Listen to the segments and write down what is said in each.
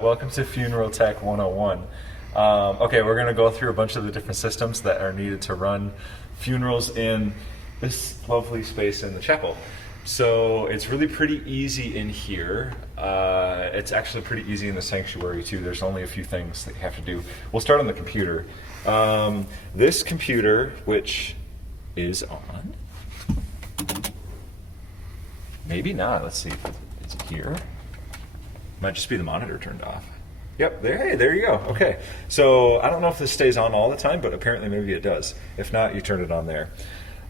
Welcome to Funeral Tech 101. Okay, we're going to go through a bunch of the different systems that are needed to run funerals in this lovely space in the chapel. So it's really pretty easy in here. It's actually pretty easy in the sanctuary too. There's only a few things that you have to do. We'll start on the computer. This computer, which is on. Maybe not. Let's see if it's here. Might just be the monitor turned off. Yep, hey, there you go. Okay, so I don't know if this stays on all the time, but apparently maybe it does. If not, you turn it on there.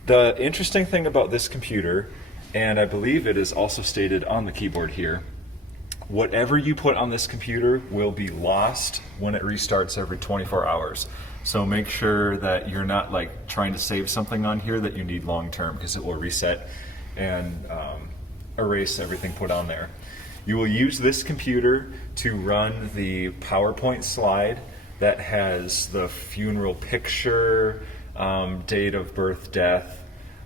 The interesting thing about this computer, and I believe it is also stated on the keyboard here, whatever you put on this computer will be lost when it restarts every 24 hours. So make sure that you're not like trying to save something on here that you need long term, because it will reset and erase everything put on there. You will use this computer to run the PowerPoint slide that has the funeral picture, date of birth, death.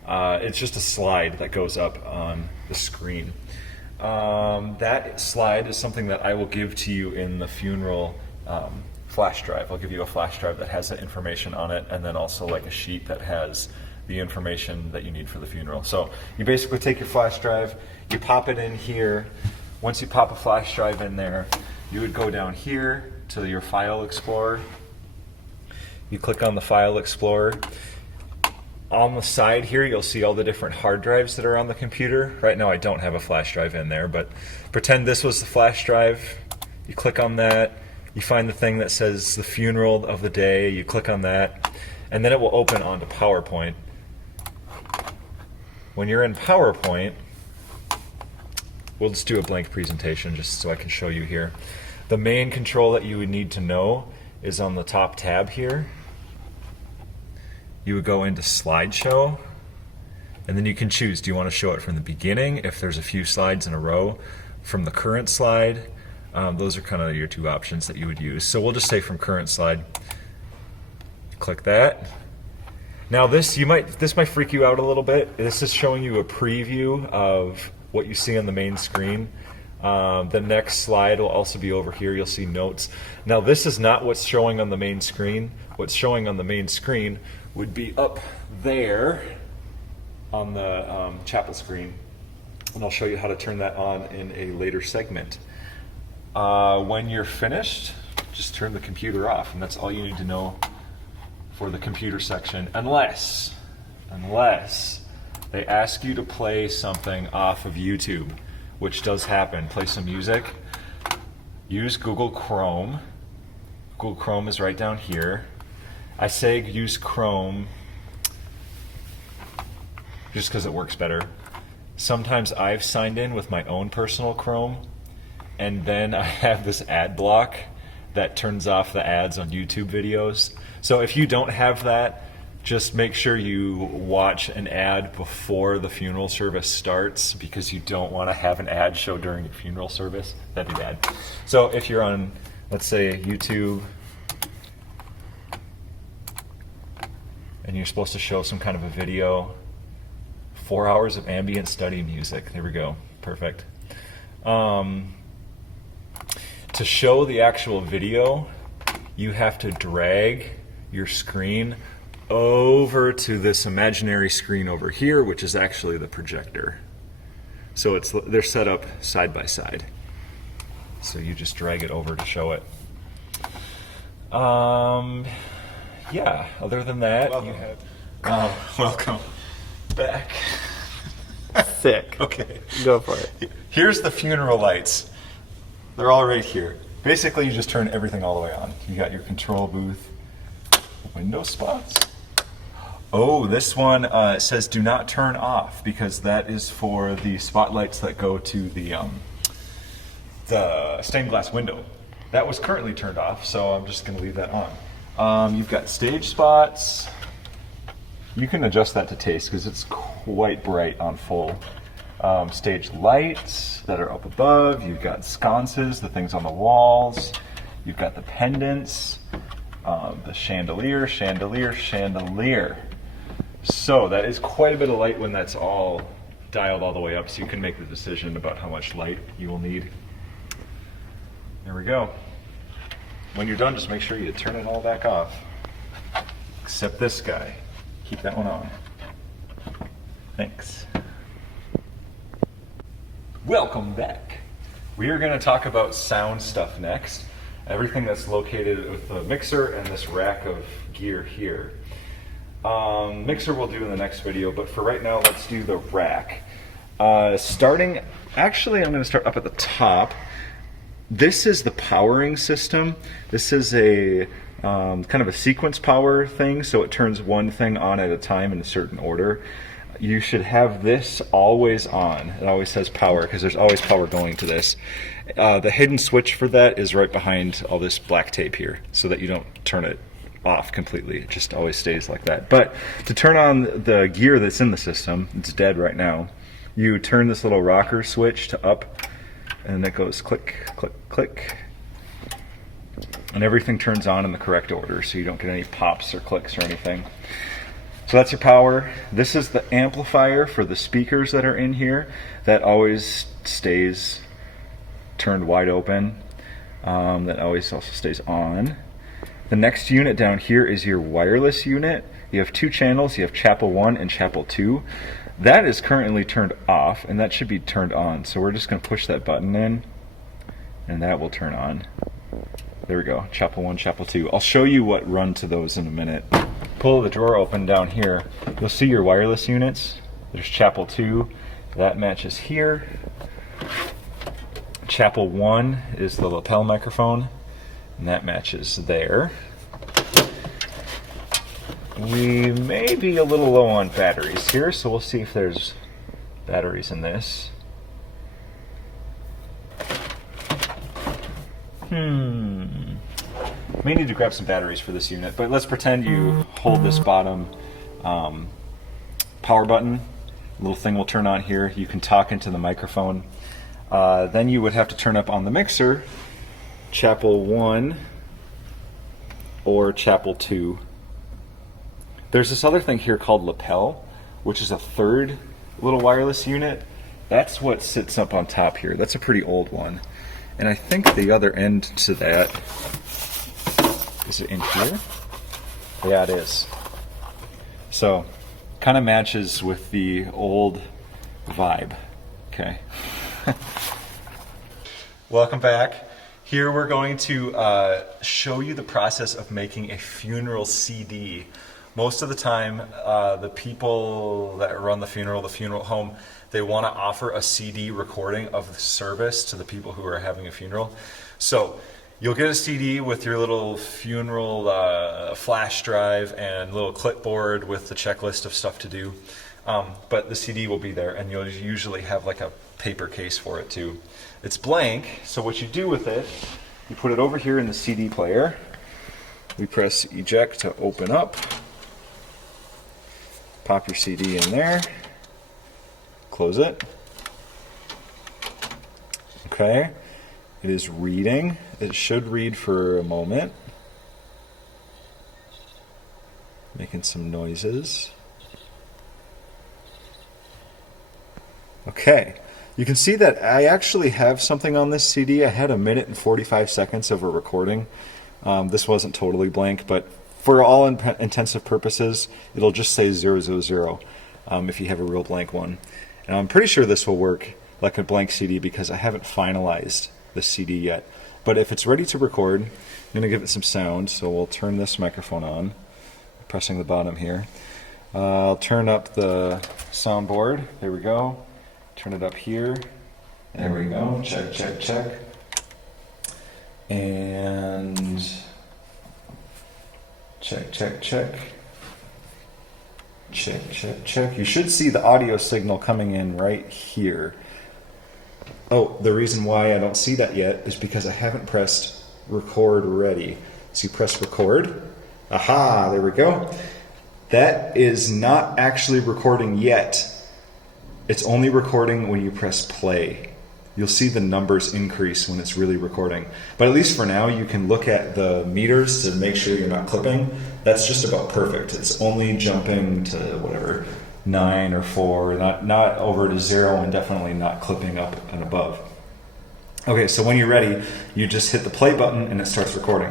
It's just a slide that goes up on the screen. That slide is something that I will give to you in the funeral flash drive. I'll give you a flash drive that has that information on it, and then also like a sheet that has the information that you need for the funeral. So you basically take your flash drive, you pop it in here. Once you pop a flash drive in there, you would go down here to your File Explorer. You click on the File Explorer. On the side here, you'll see all the different hard drives that are on the computer. Right now I don't have a flash drive in there, but pretend this was the flash drive. You click on that, you find the thing that says the funeral of the day, you click on that, and then it will open onto PowerPoint. When you're in PowerPoint, we'll just do a blank presentation just so I can show you here. The main control that you would need to know is on the top tab here. You would go into slideshow, and then you can choose, do you want to show it from the beginning if there's a few slides in a row, from the current slide. Those are kind of your two options that you would use. So we'll just say from current slide. Click that. Now this might freak you out a little bit. This is showing you a preview of what you see on the main screen. The next slide will also be over here. You'll see notes. Now this is not what's showing on the main screen. What's showing on the main screen would be up there on the chapel screen, and I'll show you how to turn that on in a later segment. When you're finished, just turn the computer off, and that's all you need to know for the computer section, unless they ask you to play something off of YouTube, which does happen. Play some music. Use Google Chrome. Google Chrome is right down here. I say use Chrome just because it works better. Sometimes I've signed in with my own personal Chrome, and then I have this ad block that turns off the ads on YouTube videos. So if you don't have that, just make sure you watch an ad before the funeral service starts, because you don't want to have an ad show during a funeral service. That'd be bad. So if you're on, let's say, YouTube, and you're supposed to show some kind of a video, 4 hours of ambient study music. There we go. Perfect. To show the actual video, you have to drag your screen over to this imaginary screen over here, which is actually the projector. So they're set up side by side. So you just drag it over to show it. Yeah, other than that, Welcome. you have... welcome back. Sick. Okay. Go for it. Here's the funeral lights. They're all right here. Basically, you just turn everything all the way on. You got your control booth, window spots. Oh, this one says do not turn off, because that is for the spotlights that go to the stained glass window. That was currently turned off, so I'm just going to leave that on. You've got stage spots. You can adjust that to taste because it's quite bright on full. Stage lights that are up above. You've got sconces, the things on the walls. You've got the pendants, the chandelier. So that is quite a bit of light when that's all dialed all the way up, so you can make the decision about how much light you will need. There we go. When you're done, just make sure you turn it all back off. Except this guy. Keep that one on. Thanks. Welcome back. We are going to talk about sound stuff next. Everything that's located with the mixer and this rack of gear here. Mixer we'll do in the next video, but for right now, let's do the rack. Actually, I'm going to start up at the top. This is the powering system. This is a kind of a sequence power thing, so it turns one thing on at a time in a certain order. You should have this always on. It always says power because there's always power going to this. The hidden switch for that is right behind all this black tape here, so that you don't turn it off completely. It just always stays like that. But to turn on the gear that's in the system, it's dead right now, you turn this little rocker switch to up, and it goes click, click, click. And everything turns on in the correct order, so you don't get any pops or clicks or anything. So that's your power. This is the amplifier for the speakers that are in here. That always stays turned wide open. That always also stays on. The next unit down here is your wireless unit. You have two channels. You have chapel 1 and chapel 2. That is currently turned off, and that should be turned on. So we're just going to push that button in, and that will turn on. There we go, chapel 1, chapel 2. I'll show you what run to those in a minute. Pull the drawer open down here. You'll see your wireless units. There's chapel 2, that matches here. Chapel 1 is the lapel microphone, and that matches there. We may be a little low on batteries here, so we'll see if there's batteries in this. May need to grab some batteries for this unit, but let's pretend you hold this bottom power button. A little thing will turn on here. You can talk into the microphone. Then you would have to turn up on the mixer chapel 1 or chapel 2. There's this other thing here called lapel, which is a third little wireless unit. That's what sits up on top here. That's a pretty old one. And I think the other end to that, is it in here? Yeah, it is. So, kind of matches with the old vibe. Okay. Welcome back. Here we're going to show you the process of making a funeral CD. Most of the time, the people that run the funeral home, they want to offer a CD recording of the service to the people who are having a funeral. So you'll get a CD with your little funeral flash drive and little clipboard with the checklist of stuff to do. But the CD will be there, and you'll usually have like a paper case for it too. It's blank, so what you do with it, you put it over here in the CD player. We press eject to open up. Pop your CD in there. Close it. Okay. It is reading. It should read for a moment. Making some noises. Okay. You can see that I actually have something on this CD. I had 1 minute and 45 seconds of a recording. This wasn't totally blank, but for all intensive purposes, it'll just say 000 if you have a real blank one. And I'm pretty sure this will work like a blank CD because I haven't finalized the CD yet. But if it's ready to record, I'm going to give it some sound. So we'll turn this microphone on, pressing the bottom here. I'll turn up the soundboard. There we go. Turn it up here. There we go. Check, check, check. And check, check, check. Check, check, check. You should see the audio signal coming in right here. Oh, the reason why I don't see that yet is because I haven't pressed record ready. So you press record. Aha, there we go. That is not actually recording yet. It's only recording when you press play. You'll see the numbers increase when it's really recording. But at least for now, you can look at the meters to make sure you're not clipping. That's just about perfect. It's only jumping to whatever, 9 or 4, not over to 0, and definitely not clipping up and above. Okay, so when you're ready, you just hit the play button and it starts recording.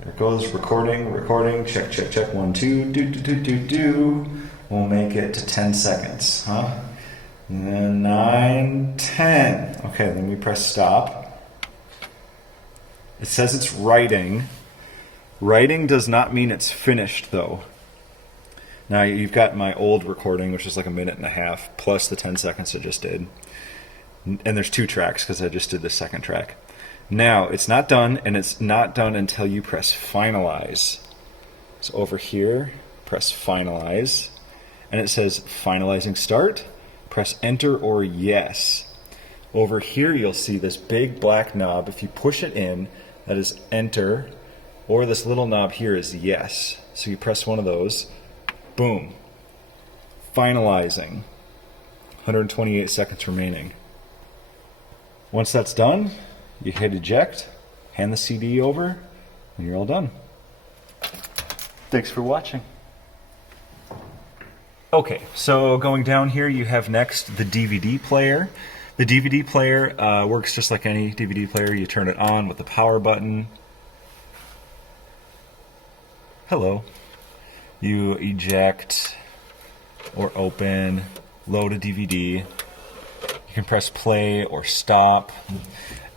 There it goes, recording, check, check, check, 1, 2, do. We'll make it to 10 seconds, huh? And then 9, 10. Okay, then we press stop. It says it's writing. Writing does not mean it's finished, though. Now you've got my old recording, which is like 1.5 minutes, plus the 10 seconds I just did. And there's 2 tracks because I just did the second track. Now it's not done, and it's not done until you press finalize. So over here, press finalize, and it says finalizing start. Press enter or yes. Over here you'll see this big black knob. If you push it in, that is enter, or this little knob here is yes. So you press one of those, boom. Finalizing. 128 seconds remaining. Once that's done, you hit eject, hand the CD over, and you're all done. Thanks for watching. Okay, so going down here, you have next the DVD player. The DVD player works just like any DVD player. You turn it on with the power button. Hello. You eject or open, load a DVD. You can press play or stop.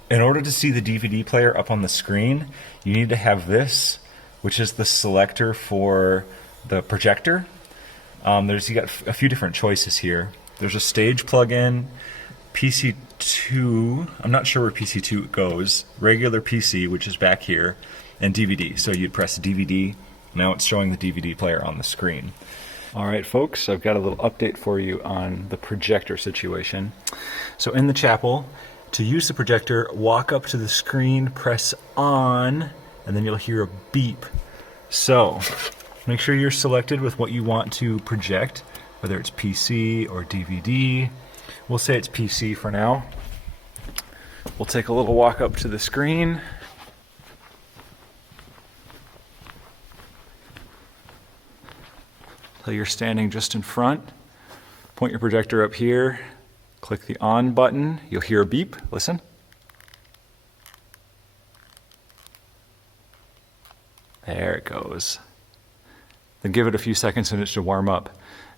In order to see the DVD player up on the screen, you need to have this, which is the selector for the projector. You got a few different choices here. There's a stage plug-in, PC2, I'm not sure where PC2 goes, regular PC, which is back here, and DVD. So you'd press DVD, now it's showing the DVD player on the screen. All right, folks, I've got a little update for you on the projector situation. So in the chapel, to use the projector, walk up to the screen, press on, and then you'll hear a beep. So make sure you're selected with what you want to project, whether it's PC or DVD. We'll say it's PC for now. We'll take a little walk up to the screen. So you're standing just in front. Point your projector up here. Click the on button. You'll hear a beep. Listen. There it goes. Then give it a few seconds and it should warm up.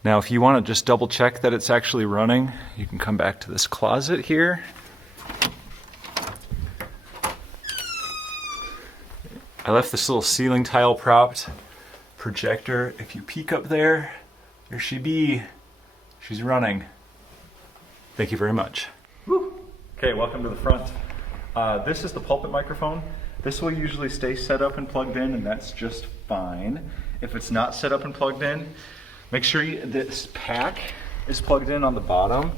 Now if you want to just double check that it's actually running, you can come back to this closet here. I left this little ceiling tile propped projector. If you peek up there, there she be. She's running. Thank you very much. Woo. Okay, welcome to the front. This is the pulpit microphone. This will usually stay set up and plugged in, and that's just fine. If it's not set up and plugged in, make sure this pack is plugged in on the bottom.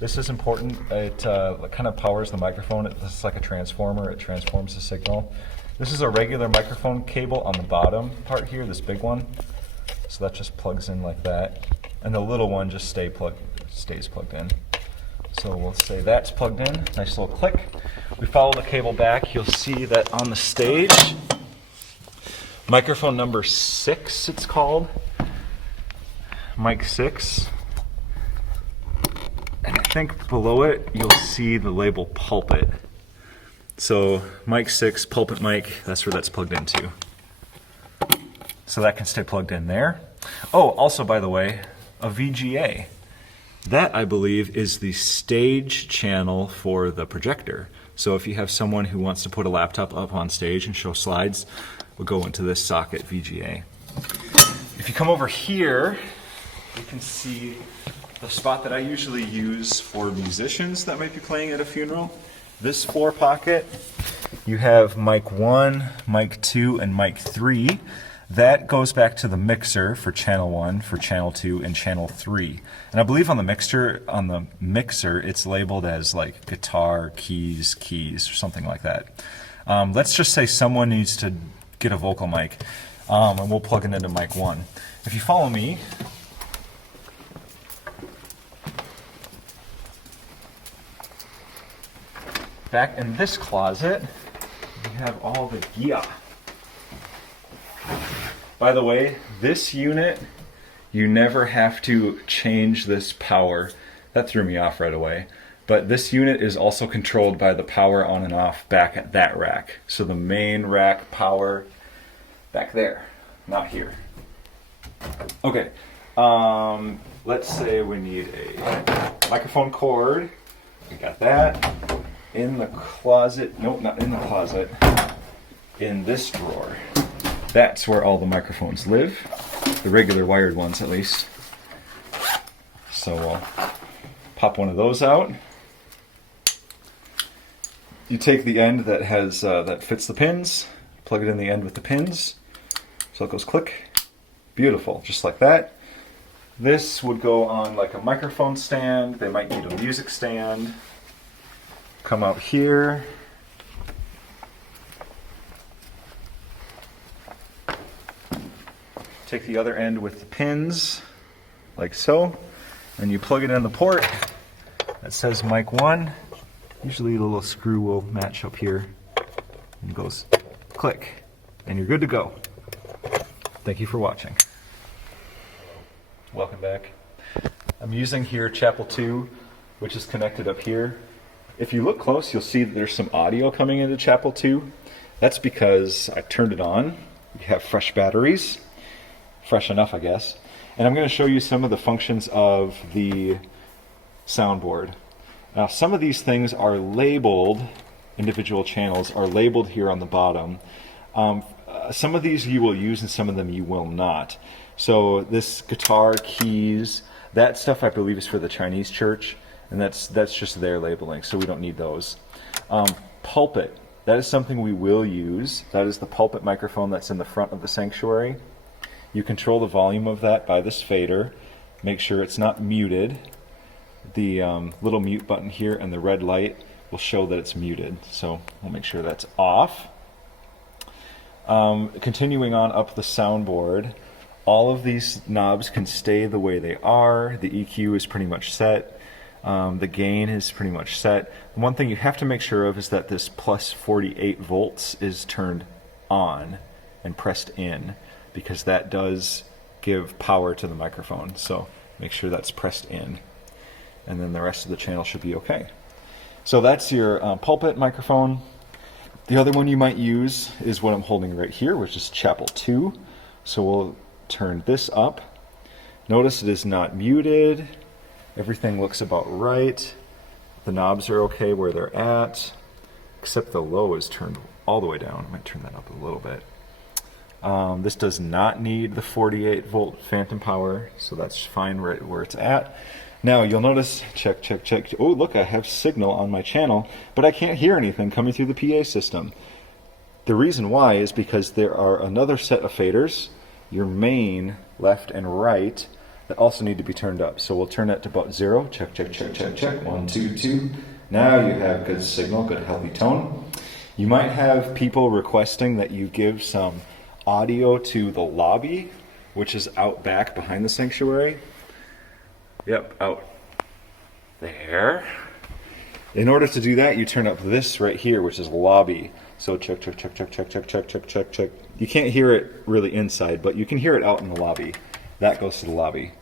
This is important. It kind of powers the microphone. It's like a transformer. It transforms the signal. This is a regular microphone cable on the bottom part here, this big one. So that just plugs in like that. And the little one just stays plugged in. So we'll say that's plugged in. Nice little click. We follow the cable back. You'll see that on the stage, microphone number 6 it's called. Mic 6. And I think below it you'll see the label pulpit. So mic 6, pulpit mic, that's where that's plugged into. So that can stay plugged in there. Oh, also by the way, a VGA. That, I believe, is the stage channel for the projector. So if you have someone who wants to put a laptop up on stage and show slides, we'll go into this socket VGA. If you come over here, you can see the spot that I usually use for musicians that might be playing at a funeral. This floor pocket, you have mic 1, mic 2, and mic 3. That goes back to the mixer for channel 1, for channel 2, and channel 3. And I believe on the mixer, it's labeled as like guitar, keys, or something like that. Let's just say someone needs to get a vocal mic, and we'll plug it into mic 1. If you follow me, back in this closet, we have all the gear. By the way, this unit, you never have to change this power. That threw me off right away. But this unit is also controlled by the power on and off back at that rack. So the main rack power back there, not here. Okay, let's say we need a microphone cord. We got that in the closet. Nope, not in the closet. In this drawer. That's where all the microphones live. The regular wired ones, at least. So we'll pop one of those out. You take the end that has that fits the pins, plug it in the end with the pins, so it goes click. Beautiful, just like that. This would go on like a microphone stand. They might need a music stand. Come out here. Take the other end with the pins, like so, and you plug it in the port that says mic 1. Usually the little screw will match up here and goes click, and you're good to go. Thank you for watching. Welcome back. I'm using here Chapel 2, which is connected up here. If you look close, you'll see that there's some audio coming into Chapel 2. That's because I turned it on. We have fresh batteries. Fresh enough, I guess. And I'm going to show you some of the functions of the soundboard. Now, some of these things are labeled, individual channels are labeled here on the bottom. Some of these you will use and some of them you will not. So this guitar, keys, that stuff I believe is for the Chinese church, and that's just their labeling, so we don't need those. Pulpit, that is something we will use. That is the pulpit microphone that's in the front of the sanctuary. You control the volume of that by this fader. Make sure it's not muted. The little mute button here and the red light will show that it's muted. So we'll make sure that's off. Continuing on up the soundboard, all of these knobs can stay the way they are. The EQ is pretty much set. The gain is pretty much set. One thing you have to make sure of is that this plus 48 volts is turned on and pressed in, because that does give power to the microphone. So make sure that's pressed in, and then the rest of the channel should be okay. So that's your pulpit microphone. The other one you might use is what I'm holding right here, which is Chapel 2. So we'll turn this up. Notice it is not muted. Everything looks about right. The knobs are okay where they're at, except the low is turned all the way down. I might turn that up a little bit. This does not need the 48 volt phantom power, so that's fine right where it's at. Now you'll notice, check. Oh, look, I have signal on my channel, but I can't hear anything coming through the PA system. The reason why is because there are another set of faders, your main, left and right, that also need to be turned up. So we'll turn that to about 0. Check. 1, 2, 2. Now you have good signal, good healthy tone. You might have people requesting that you give some audio to the lobby, which is out back behind the sanctuary. Yep, out there. In order to do that, you turn up this right here, which is lobby. So check. You can't hear it really inside, but you can hear it out in the lobby. That goes to the lobby.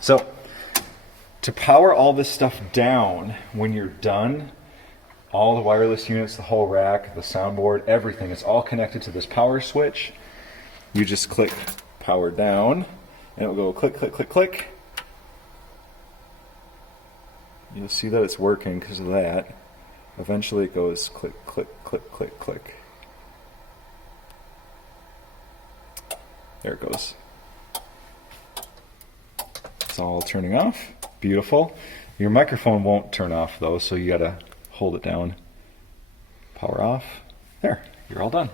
So to power all this stuff down, when you're done, all the wireless units, the whole rack, the soundboard, everything, it's all connected to this power switch. You just click power down, and it will go click. You'll see that it's working because of that. Eventually it goes click. There it goes. It's all turning off. Beautiful. Your microphone won't turn off though, so you gotta hold it down. Power off. There, you're all done.